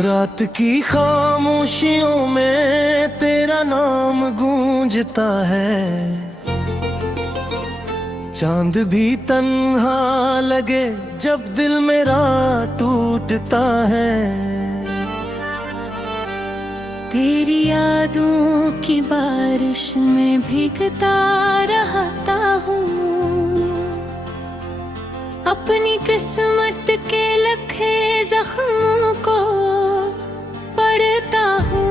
रात की खामोशियों में तेरा नाम गूंजता है। चांद भी तन्हा लगे जब दिल मेरा टूटता है। तेरी यादों की बारिश में भीगता रहता हूँ। अपनी किस्मत के लखे जख्मों को पढ़ता हूँ।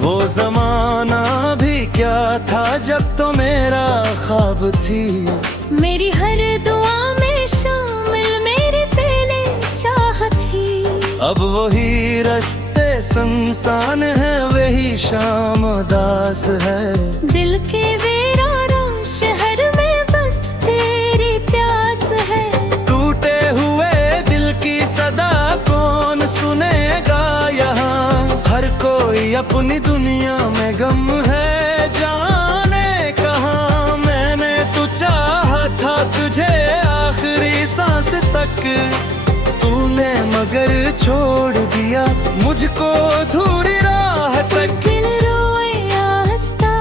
वो जमाना भी क्या था जब तो मेरा ख्वाब थी। मेरी हर दुआ में शामिल मेरी पहले चाहत थी। अब वही रास्ते सुनसान है, वही शाम उदास है। दिल के वीराना शहर में बस तेरी प्यास है। टूटे हुए दिल की सदा कौन सुनेगा यहाँ। हर कोई अपनी दुनिया में गम है, जाने कहाँ। मैंने तो चाहा था तुझे आखिरी सांस तक, तूने मगर छोड़ दिया मुझको अधूरी राह तक। दिल रोए आहिस्ता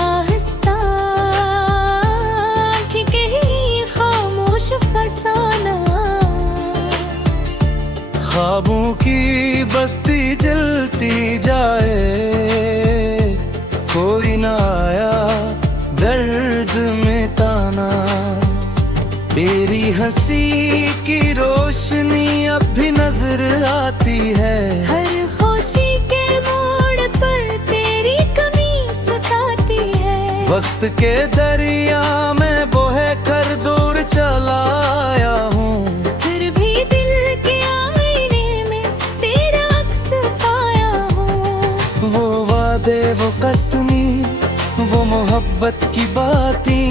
आहिस्ता कि कहीं खामोश फसाना। ख्वाबों की बस्ती जलती जाए, कोई ना आया दर्द मिटाना। तेरी हंसी की रोशनी अब भी नजर आती है। हर खुशी के मोड़ पर तेरी कमी सताती है। वक्त के दरिया में बोहे कर दूर चला आया हूँ। फिर भी दिल के आईने में तेरा अक्स पाया हूँ। वो वादे वो कसमी वो मोहब्बत की बातें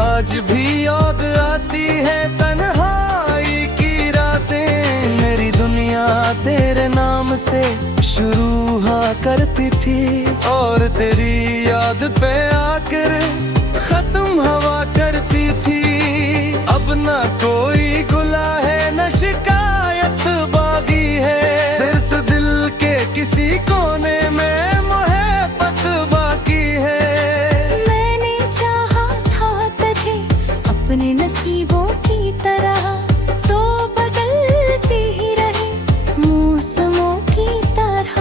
आज भी याद आती है। तन्हाई की रातें मेरी दुनिया तेरे नाम से शुरू हुआ करती थी, और तेरी याद पे आकर खत्म हुआ करती थी। अब ना कोई गुला है न शिकायत बागी है, सिर्फ दिल के किसी कोने में मोहब्बत बाकी है। मैंने चाहा था तुझे अपने नसीबों की तरह, तो बदलती ही रही मौसमों की तरह।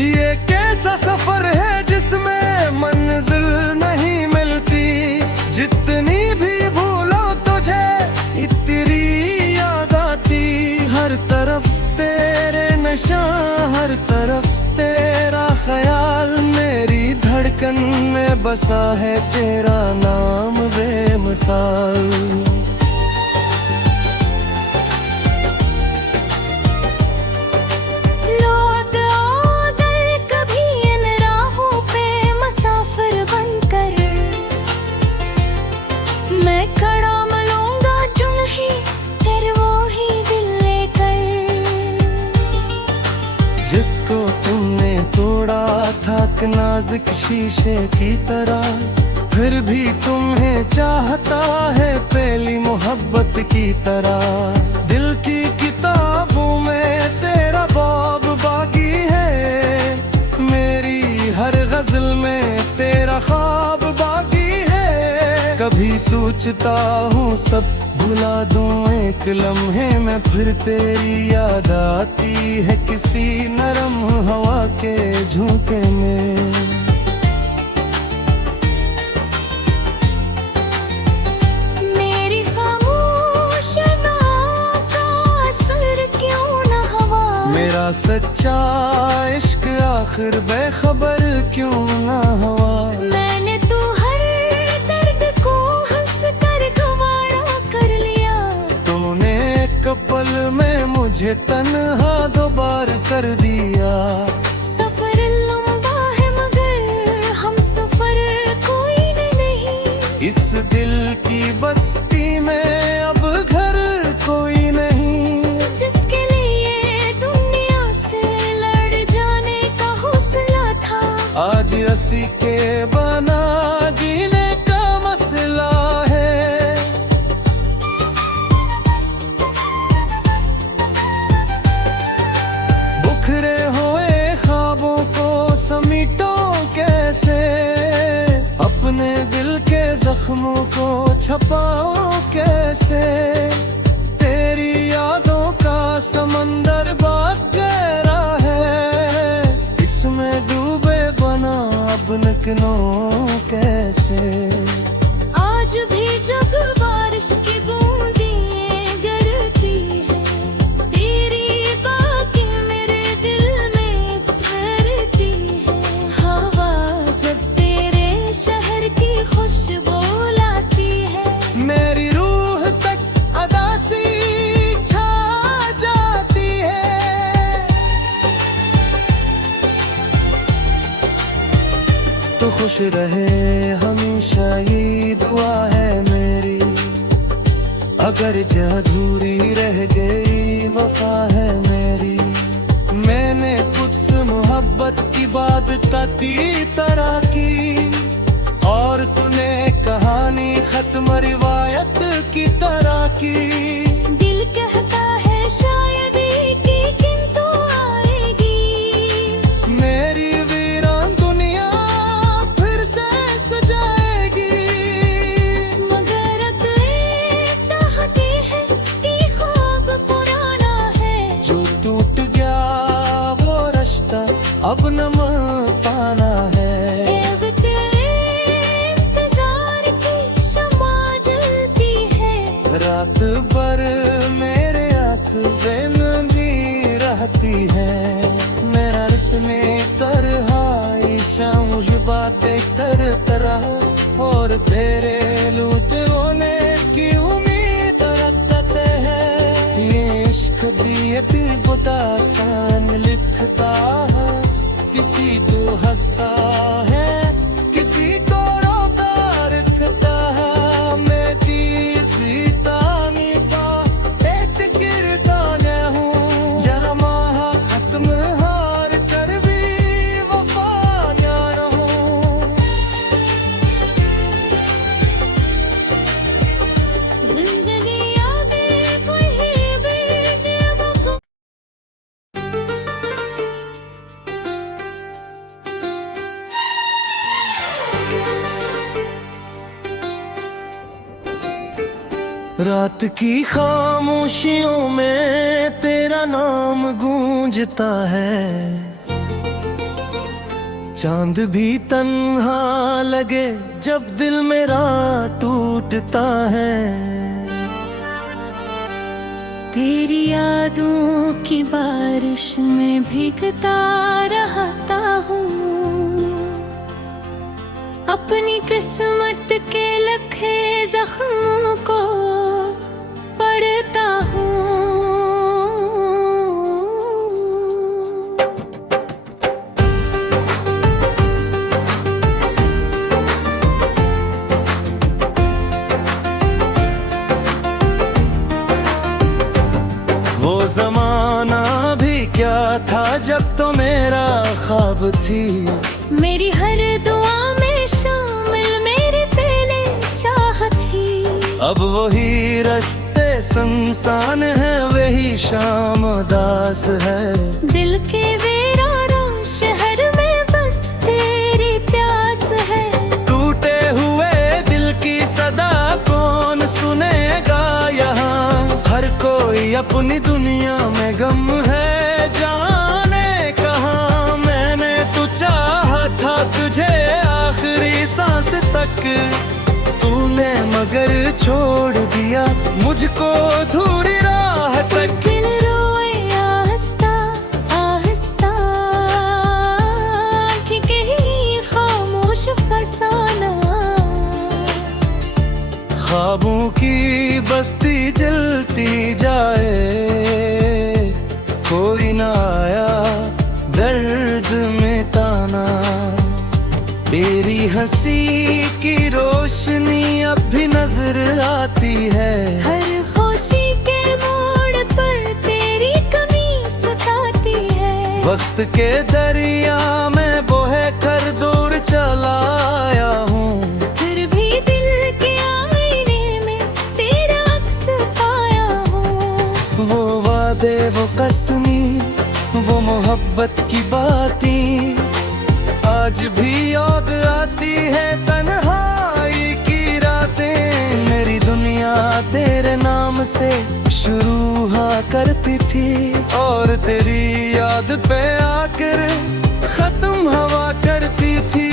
ये कैसा सफर है जिसमें मंजिल नहीं मिलती। जितनी भी भूलो तुझे इतनी याद आती। हर तरफ तेरे नशा, हर तरफ तेरा ख्याल। मेरी धड़कन में बसा है तेरा नाम बेमिसाल। लौट आओ दर कभी इन राहों पे मुसाफिर बनकर। मैं खड़ा मिलूंगा जो नहीं फिर वो ही दिल लेकर। जिसको तुमने तोड़ा था नाजुक शीशे की तरह, फिर भी तुम्हें चाहता है पहली मोहब्बत की तरह। दिल की किताबों में तेरा बाब बाकी है, मेरी हर गजल में तेरा ख्वाब बाकी है। कभी सोचता हूँ सब भुला दूं एक लम्हे में, फिर तेरी याद आती है किसी नरम हवा के झोंके में। मेरी खामोश नाव का असर क्यों न हुआ। मेरा सच्चा इश्क आखिर बेखबर क्यों ना हुआ। मैंने तो हर दर्द को हंस कर गवारा कर लिया। तूने एक पल में मुझे तन्हा दोबार कर दिया। सफर लंबा है मगर हम सफर कोई नहीं। इस दिल की बस्ती में हंसी के बना जीने का मसला है। बिखरे हुए ख्वाबों को समेटो कैसे, अपने दिल के जख्मों को छपाओ कैसे। तेरी यादों का समंदर बहुत गहरा है, इसमें डूबे बना अब निकलो कैसे। आज भी जब बारिश की बूंदें गिरती है, तेरी बातें मेरे दिल में ठहरती है। हवा जब तेरे शहर की खुशबू लाती है, मेरी रूह तक अदासी छा जाती है। तो खुश रहे हमेशा ये दुआ है मेरी, अगर जो अधूरी रह गई वफा है मेरी। मैंने तुझसे मोहब्बत की बात ताती तरह की, और तूने कहानी खत्म रिवायत की तरह की। दिल कहता है शायद कि किंतु आएगी, मेरी वीरान दुनिया फिर से सजाएगी। मगर एक चाहती है कि ख्वाब पुराना है, जो टूट गया वो रिश्ता अब न पाना है। अब तेरे इंतजार की शम्मा जलती है, रात भर मेरे आँख बेनंगी रहती है। मेरा इतने तरह शाम मुझे बातें करता रहा, और तेरे लूटे होने की उम्मीद रखते हैं। ये इश्क दिए दास्तान लिखता है, किसी को हंसता है किसी को रोता रखता है। मैं किसी तानी का एक किरदार हूँ, जहाँ खत्म हार कर भी वफा ना रहूं। जिंदगी यादें वही बीते वक्त। रात की खामोशियों में तेरा नाम गूंजता है, चांद भी तन्हा लगे जब दिल मेरा टूटता है। तेरी यादों की बारिश में भीगता रहता हूँ, अपनी किस्मत के लखे जख्मों को पढ़ता हूँ। वो जमाना भी क्या था जब तो मेरा ख्वाब थी, मेरी हर दुआ में शामिल मेरी पहले चाहत थी। अब वही रास्ते सुनसान है, वही शाम उदास है। दिल के वीराना शहर में बस तेरी प्यास है। टूटे हुए दिल की सदा कौन सुनेगा यहाँ, हर कोई अपनी दुनिया में गम है जाने कहाँ। मैंने तो चाहा था तुझे आखिरी सांस तक, तूने मगर छोड़ दिया मुझको अधूरी राह तक। दिल रोए आहिस्ता आहिस्ता कि कहीं खामोश फसाना। ख्वाबों की बस्ती जलती जाए, कोई ना आया दर्द में ताना। तेरी हंसी की रोशनी अब भी नजर आती है, हर खुशी के मोड़ पर तेरी कमी सताती है। वक्त के दरिया में बोहे कर दूर चला आया हूँ। फिर भी दिल के आईने में तेरा अक्स पाया हूँ। वो वादे, वो कसमी, वो मोहब्बत की बातें आज भी याद आती है। तन्हाई की रातें, मेरी दुनिया तेरे नाम से शुरू हुआ करती थी और तेरी याद पे आकर खत्म हवा करती थी।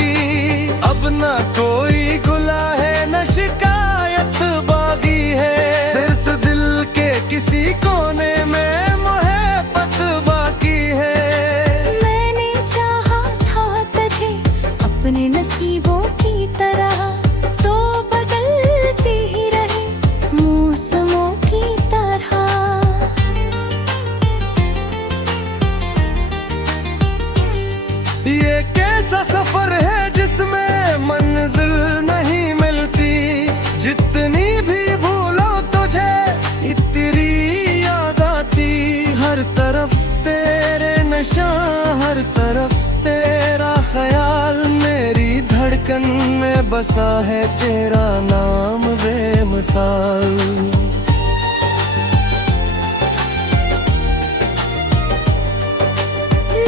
अब ना कोई गुला है, न शिकायत बागी है, सिर्फ दिल के किसी कोने में मोहब्बत बाकी है। मैंने चाहा था तुझे अपने नसीबों की तरह, तो बदलती ही रही मौसमों की तरह। ये कैसा सफर है जिसमें मंजिल नहीं मिलती, जितनी भी भूलो तुझे इतनी याद आती। हर तरफ तेरे नशा, हर तरफ तेरा ख्याल, मेरी धड़कन में बसा है तेरा नाम बेमिसाल।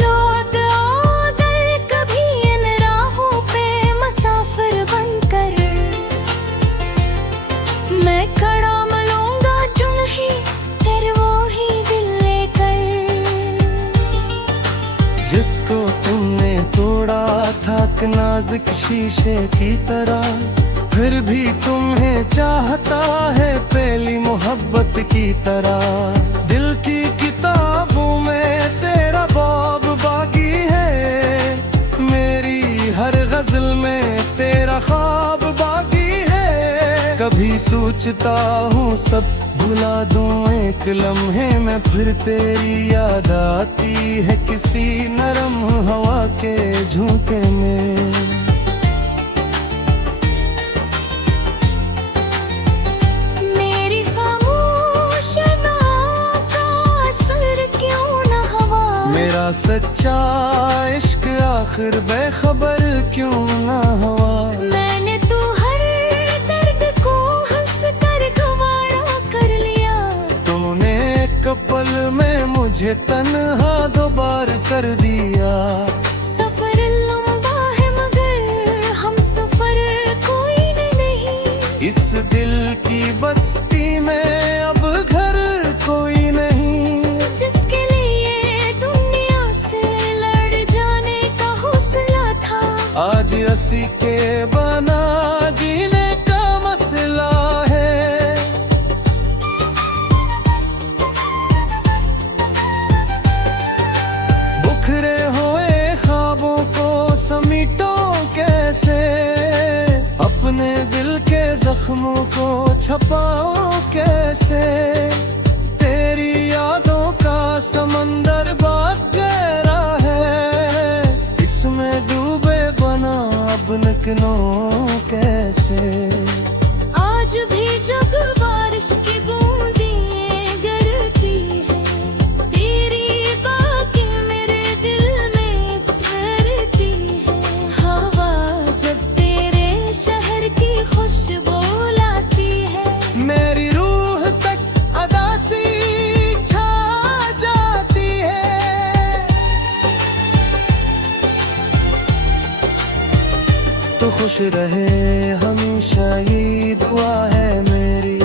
लौट आओ दर कभी इन राहों पे मुसाफिर बनकर, मैं खड़ा मिलूंगा जो नहीं फिर वो ही दिल लेकर। जिसको तुमने तोड़ा था नाजुक शीशे की तरह, फिर भी तुम्हें चाहता है पहली मोहब्बत की तरह। दिल की किताबों में तेरा बाब बाकी है, मेरी हर गजल में तेरा ख्वाब बाकी है। कभी सोचता हूँ सब भुला दूं एक लम्हे में, फिर तेरी याद आती है किसी नरम हवा के झोंके में। मेरी खामोश नाव का असर क्यों न हवा, मेरा सच्चा इश्क आखिर बेखबर क्यों ना हुआ। मैंने तो हर दर्द को हंस कर गवारा कर लिया, तूने एक पल में मुझे तन्हा दोबार कर दिया। सफर लंबा है मगर हम सफर कोई नहीं, इस दिल की बस्ती में अब घर कोई नहीं, जिसके लिए दुनिया से लड़ जाने का हौसला था, आज असी के बना जीने का मसला है। बिखरे हुए ख्वाबों को समेटो कैसे, अपने दिल के जख्मों को छपाओ कैसे। तेरी यादों का समंदर बहुत गहरा है, इसमें डूबे बना अब निकलो कैसे। आज भी जब बारिश की बूंदें गिरती है, तेरी बातें मेरे दिल में ठहरती है। हवा जब तेरे शहर की खुशबू लाती है, मेरी रूह तक अदासी छा जाती है। तो खुश रहे हमेशा ये दुआ है मेरी,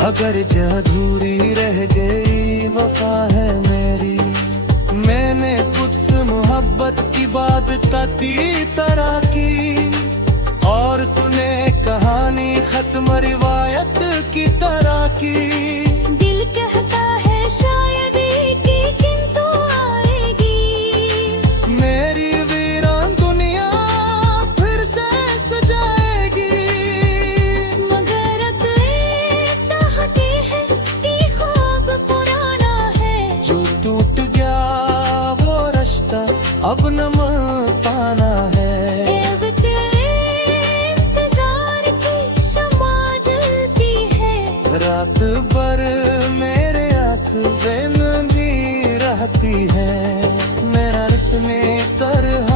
अगर अधूरी रह गई वफा है मेरी। मैंने तुझसे मोहब्बत की बात ताती तरह की, और तूने कहानी खत्म रिवायत की तरह की। दिल कहता है शायद कि किंतु आएगी, मेरी वीरान दुनिया फिर से सजाएगी। मगर अब एक ताहती है कि ख्वाब पुराना है, जो टूट गया वो रिश्ता अब न पाना है। अब तेरे इंतजार की शम्मा जलती है, रात भर मेरे आँख बेनंगी रहती है, मेरा इतने तरह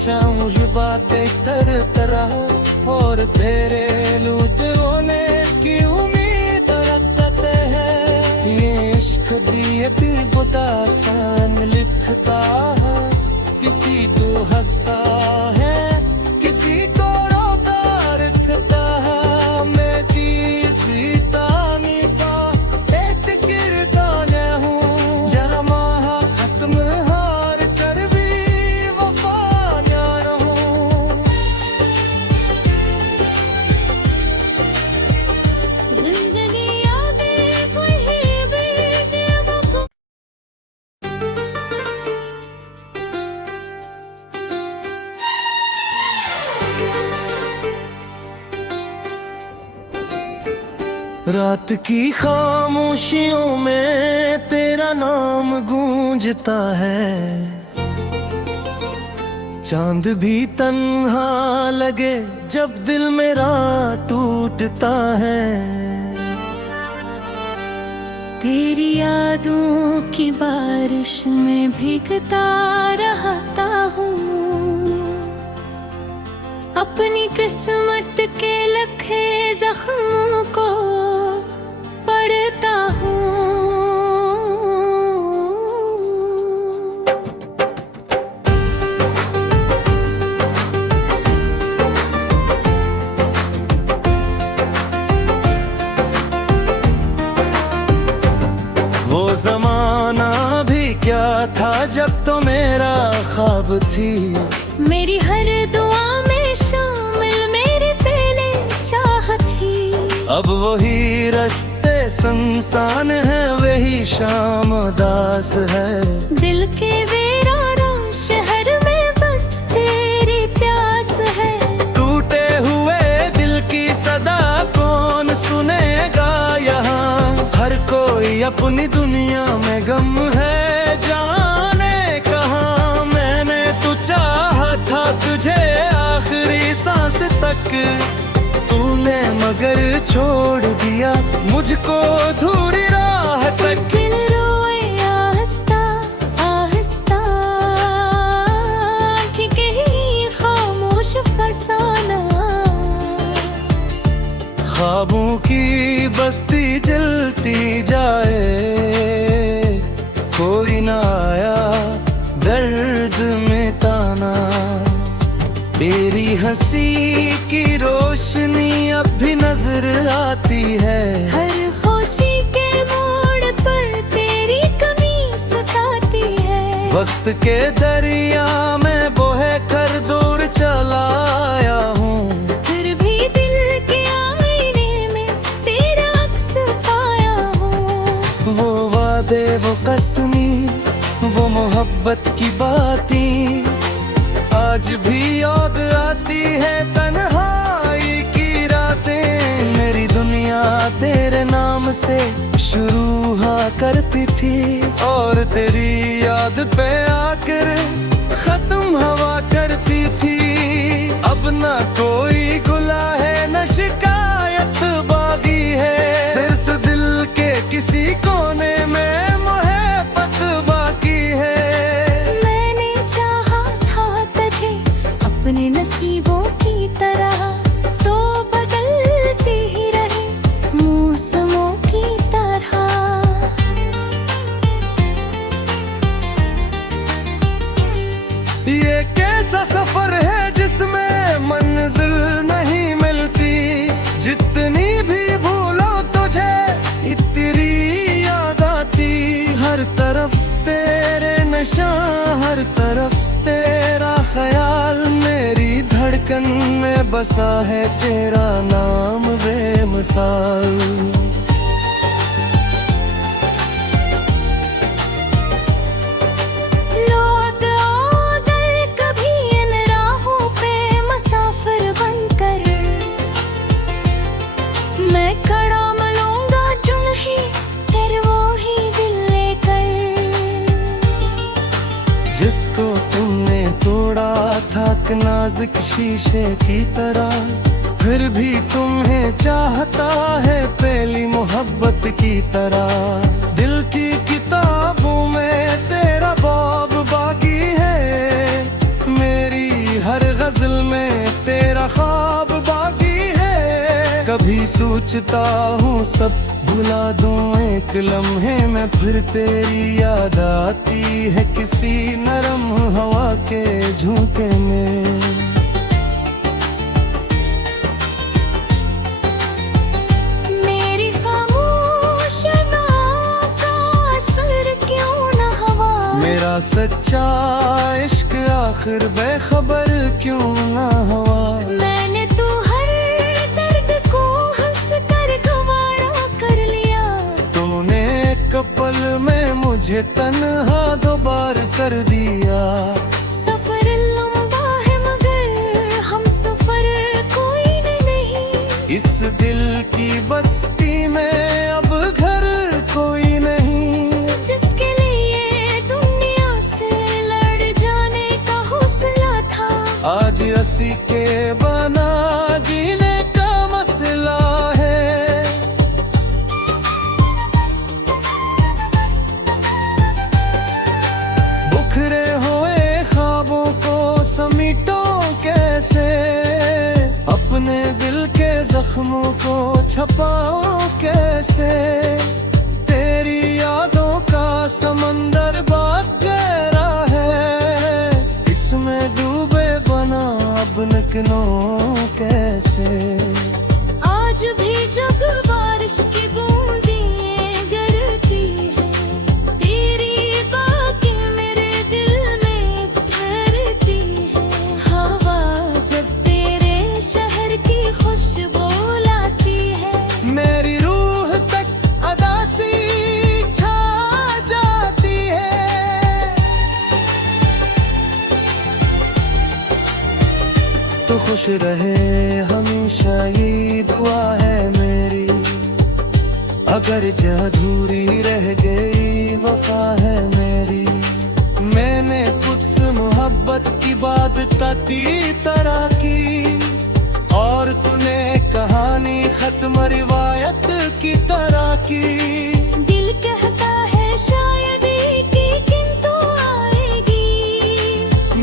शाम ये बातें करता रहा और तेरे लूट होने की उम्मीद रखते हैं। ये इश्क दिए भी दास्तान लिखता है, किसी को हंसता है किसी को रोता रखता है। मैं किसी तानी का एक किरदार हूँ, जहाँ खत्म हार कर भी वफा ना रहूं। जिंदगी यादें वही बीते वो रात की खामोशियों में तेरा नाम गूंजता है, चांद भी तन्हा लगे जब दिल मेरा टूटता है। तेरी यादों की बारिश में भीगता रहता हूँ, अपनी किस्मत के लखे जख्मों को पढ़ता हूँ। वो जमाना भी क्या था जब तो मेरा ख्वाब थी, मेरी हर दुआ में शामिल मेरी पहले चाहत थी। अब वही रास्ते सुनसान है, वही शाम उदास है। दिल के वीराना शहर में बस तेरी प्यास है। टूटे हुए दिल की सदा कौन सुनेगा यहाँ, हर कोई अपनी दुनिया में गम है जाने कहाँ। मैंने तो चाहा था तुझे आखिरी सांस तक, तूने मगर छोड़ दिया मुझको अधूरी राह तक। दिल रोए आहिस्ता आहिस्ता कि कहीं खामोश फसाना। ख्वाबों की बस्ती जलती जाए, कोई ना आया दर्द में ताना। तेरी हंसी की रोशनी अब भी नजर आती है, हर खुशी के मोड़ पर तेरी कमी सताती है। वक्त के दरिया में बोहे कर दूर चला आया हूँ, फिर भी दिल के आईने में तेरा अक्स पाया हूँ। वो वादे वो कसमी वो मोहब्बत की बातें आज भी याद आती है। तन्हाई की रातें मेरी दुनिया तेरे नाम से शुरू हुआ करती थी, और तेरी याद पे आकर खत्म हुआ करती थी। अब ना कोई गुला है न शिकायत बागी है, सिर्फ दिल के किसी कोने में मोहब्बत बाकी है। मैंने चाहा था तुझे अपने नसीबों की तरह, तो बदलती ही रही मौसमों की तरह। ये कैसा सफर है जिसमें मंजिल नहीं मिलती, जितनी भी भूलो तुझे इतनी याद आती। हर तरफ तेरे नशा हर तरफ तेरा ख्याल, मेरी धड़कन में बसा है तेरा नाम बेमिसाल। लौट आओ दर कभी इन राहों पे मुसाफिर बनकर, मैं खड़ा मिलूंगा जो नहीं फिर वो ही दिल लेकर। जिसको तुमने तोड़ा था नाजुक शीशे की तरह, फिर भी तुम्हें चाहता है पहली मोहब्बत की तरह। दिल की किताबों में तेरा बाब बाकी है, मेरी हर भी सोचता हूँ सब भुला दूं एक लम्हे में, फिर तेरी याद आती है किसी नरम हवा के झोंके में। मेरी खामोश नाव का असर क्यों न हवा, मेरा सच्चा इश्क आखिर बेखबर क्यों ना हुआ। मैंने तो हर दर्द को हंस कर गवारा कर लिया, तूने एक पल में मुझे तन्हा दोबार कर दिया। सफर लंबा है मगर हम सफर कोई नहीं, इस दिल की बस्ती में अब घर कोई नहीं, जिसके लिए दुनिया से लड़ जाने का हौसला था, आज असी के बना जीने का मसला है। बुखरे हुए ख्वाबों को समीटो कैसे, अपने दिल के जख्मों को छपाओ कैसे, तेरी यादों का समंदर बहुत गहरा है, इसमें डूबे बना अब निकलो कैसे। आज भी जब बारिश की बूंदें गिरती है, तेरी बातें मेरे दिल में ठहरती है, हवा जब तेरे शहर की खुशबू लाती है, मेरी रूह तक अदासी छा जाती है। तो खुश रहे हमेशा ये दुआ है मेरी, अगर अधूरी रह गई वफा है मेरी। मैंने तुझसे मोहब्बत की बात ताती तरह की, और तूने कहानी खत्म रिवायत की तरह की। दिल कहता है शायद कि किंतु आएगी,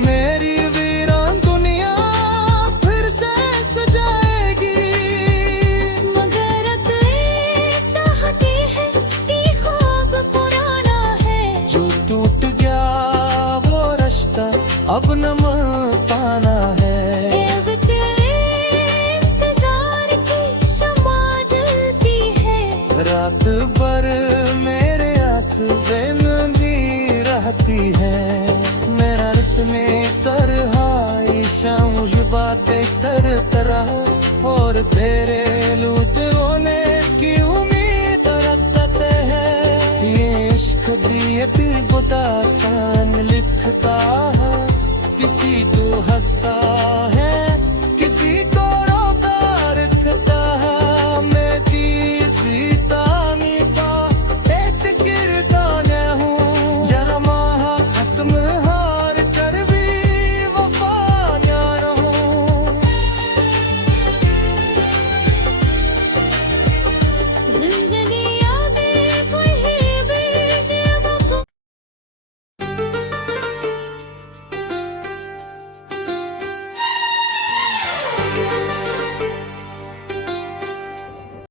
मेरी वीरान दुनिया फिर से सजाएगी, मगर एक चाहती है कि ख्वाब पुराना है, जो टूट गया वो रिश्ता अब न पाना है। अब तेरे इंतजार की शम्मा जलती है, रात भर मेरे आँख बेनंगी रहती है, मेरा इतने तरह शाम बातें कर तरह, और तेरे लूट होने की उम्मीद रखते हैं। ये इश्क दिए दिल दास्तान लिखता है, किसी तो हंसता है